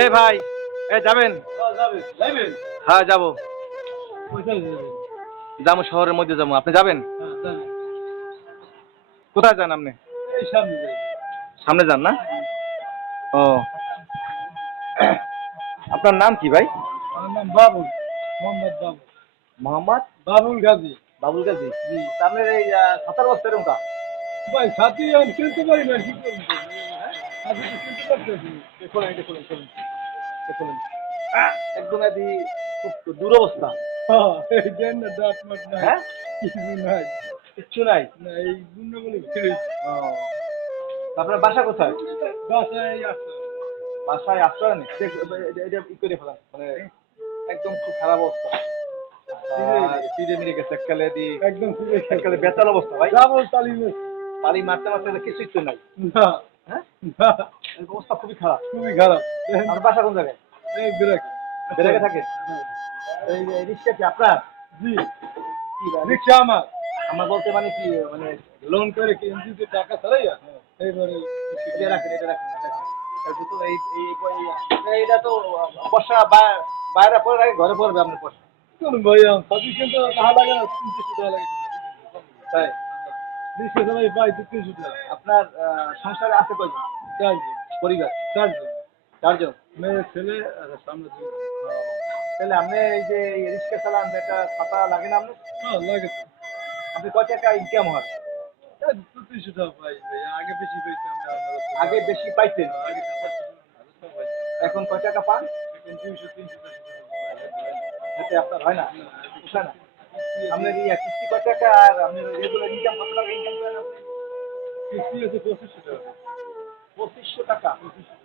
এই ভাই এ যাবেন? হ্যাঁ যাব। যাব, শহরের মধ্যে যাব। আপনি যাবেন? হ্যাঁ কোথায় যান আপনি? সামনে যান না? ও। আপনার নাম কি ভাই? বাবুল মোহাম্মদ? বাবুল মোহাম্মদ বাবুল গাজী। বাবুল গাজী আপনার এই সাতার বস্তা এরকম ভাই আমি পারি না, কি করব? একদম আদি খুব দুরবস্থা। হ্যাঁ? নাই। কিচ্ছু নাই? এই আপনার বাসা কোথায়? বাসায় বাসায় আসতে পারেন এটা ই করে মানে একদম খুব খারাপ অবস্থা। ফিরে মিরে গেছে। এককালে দি একদম ফিরে এককালে বেতাল অবস্থা ভাই। মারতে মারতে তো কিছুই তো নাই। না। হ্যাঁ? অবস্থা খুবই খারাপ। খুবই খারাপ। আর বাসা কোন জায়গায়? এই বিরাকি বেড়ে থাকে এই এই রিক্সা কি আপনার? জি। রিক্সা আমার। আমার বলতে মানে কি মানে লোন করে কিনতে টাকা ছাড়াইয়া এইবারে এটা রাখেন এটা রাখেন এটা রাখেন। তারপর তো এই এই বাইরে পরে রাখে ঘরে পড়বে আপনার বর্ষা কোন ভাই আমার সাথী কিন্তু লাগে না তিনশো টাকা লাগে। তাই? রিক্সা চালাই পাই তো তিনশো টাকা। আপনার সংসারে আছে কয়জন? চারজন। পরিবার? চারজন। চারজন। মেয়ে ছেলে আর সামনে তাহলে আপনি এই যে রিক্সা চালান এটা ছাতা লাগে না আপনি হ্যাঁ লাগে তো। আপনি টাকা ইনকাম হয়? তিনশো টাকা পাই। আগে বেশি পাইতাম আগে বেশি পাইতেন? আগে এখন কয় টাকা পান? এখন তিনশো তিনশো এতে আপনার হয় না? উঠে না? আপনার এই কিস্তি কয় টাকা আর আপনার রেগুলার ইনকাম কত টাকা ইনকাম করেন আপনি? কিস্তি আছে পঁচিশশো টাকা। পঁচিশশো টাকা।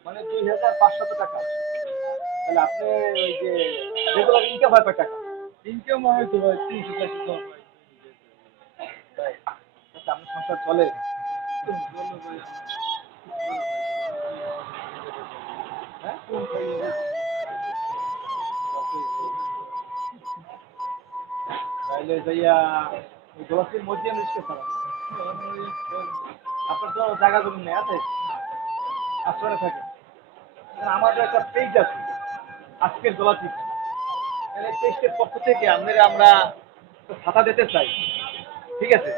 মানে দুই হাজার পাঁচশত টাকা। তাহলে আপনি ওই যে রেগুলার ইনকাম হয় কয় টাকা? ইনকাম হয় তো ভাই তিনশো চারশো আচ্ছা, আপনার সংসার চলে? হ্যাঁ? তাহলে যাইয়া ওই গলাচির মধ্যে আমি আপনার তো জায়গা জমি নেই আছে? আশ্রমে থাকে। আমাদের একটা পেজ আছে। আজকের গলাচি এই পেজটের পক্ষ থেকে আপনারা আমরা ছাতা দিতে চাই। ঠিক আছে?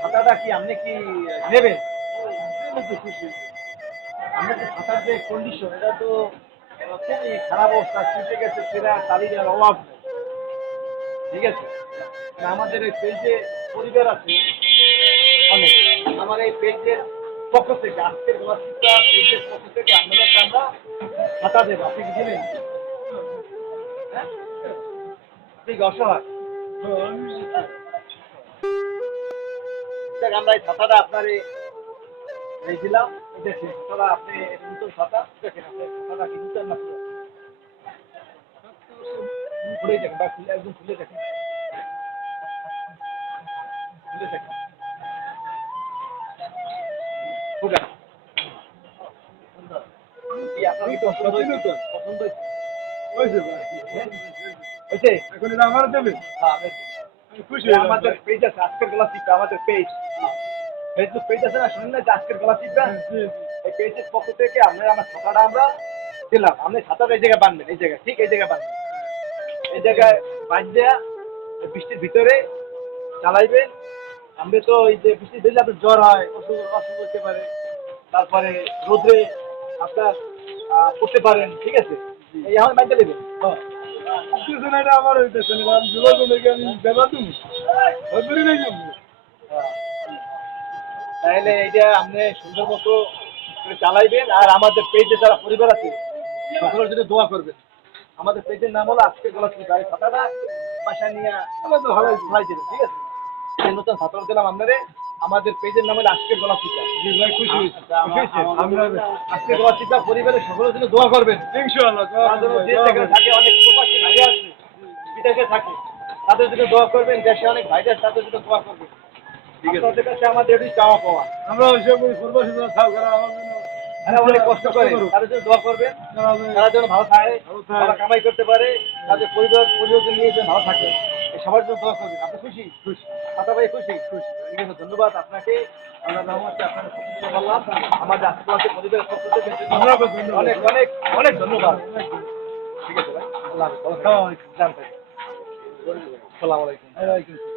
ছাতাটা কি আপনি কি নেবেন? আমরা যে ছাতার যে কন্ডিশন এটা তো খুবই খারাপ অবস্থা। শীতে গেছে সেরা তালিকার অভাব ঠিক আছে? আমাদের এই পেজে পরিবার আছে। অনেক। আমার এই পেজের পক্ষ থেকে, আজকের গলাচিটা পেজের পক্ষ থেকে আপনাদেরকে আমরা ছাতা দেবো। আপনি কি দেবেন? হ্যাঁ? আপনি কি অসহায়? আমরা এই ছাতাটা আপনার এই দিলাম দেখেন ছাতাটা আপনি নতুন ছাতা দেখেন আপনি ছাতাটা কি না খুলে দেখেন বা খুলে একদম খুলে দেখেন। খুলে দেখেন। এখন এটা আমার দেবে। হ্যাঁ, আমি- আমি খুশি আমাদের পেজ আছে আজকের গলা আমাদের পেজ ফেসবুক পেজ আছে না? শুনেন না যে আজকের গলা চিপটা জি, জি। এই পেজের পক্ষ থেকে আমরা আমার ছাতাটা আমরা দিলাম। আপনি ছাতাটা এই জায়গায় বানবেন এই জায়গায়। ঠিক এই জায়গায় বানবেন এই জায়গায় দেয়া বৃষ্টির ভিতরে চালাইবেন আমরা তো এই যে বৃষ্টি দিলে আপনার জ্বর হয় অসুখ অসুখ হতে পারে। তারপরে রোদে আপনার পড়তে পারেন ঠিক আছে? এই আমার বাঁধতে দেবেন। কিছু না, এটা আমার হইতেছে না, আমি যুবকদেরকে আমি বেলা দিবো। হজুরি নাই তাহলে এটা আপনি সুন্দর মতো চালাইবেন আর আমাদের পেজে যারা পরিবার আছে সকলের জন্য দোয়া করবেন। আমাদের পেজের নাম হলো আজকে গলা চিপা এই খাতাটা। বাসায় নিয়ে আমাদের ভালো ভালো ঠিক আছে? নতুন ছাত্র দিলাম আপনারে আমাদের পেজের নাম হলো আজকের গলা জি খুশি হয়েছেন? আজকে গলা চিপা পরিবারের সকলের জন্য দোয়া করবেন। ইনশাআল্লাহ, থাকে অনেক প্রবাসী ভাই আছে বিদেশে থাকে তাদের জন্য দোয়া করবেন দেশে অনেক ভাইদের তাদের জন্য দোয়া করবেন। আপনাদের কাছে আমাদের এটি চাওয়া পাওয়া। আমরা ওইসব জন্য তারা অনেক কষ্ট করে তাদের জন্য দোয়া করবেন। তারা যেন- ভালো থাকে ভালো কামাই করতে পারে তাদের পরিবার পরিবার নিয়ে যেন ভালো থাকে। সবার জন্য দোয়া করবেন। আপনি খুশি? খুশি। কথা ভাই খুশি? খুশি। ধন্যবাদ আপনাকে। আমরা আপনার সবকিছু বললাম আমাদের আশেপাশে পরিবারের পক্ষ থেকে আপনাকেও ধন্যবাদ। অনেক অনেক অনেক ধন্যবাদ। ঠিক আছে ভাই আল্লাহ। আসসালামু আলাইকুম।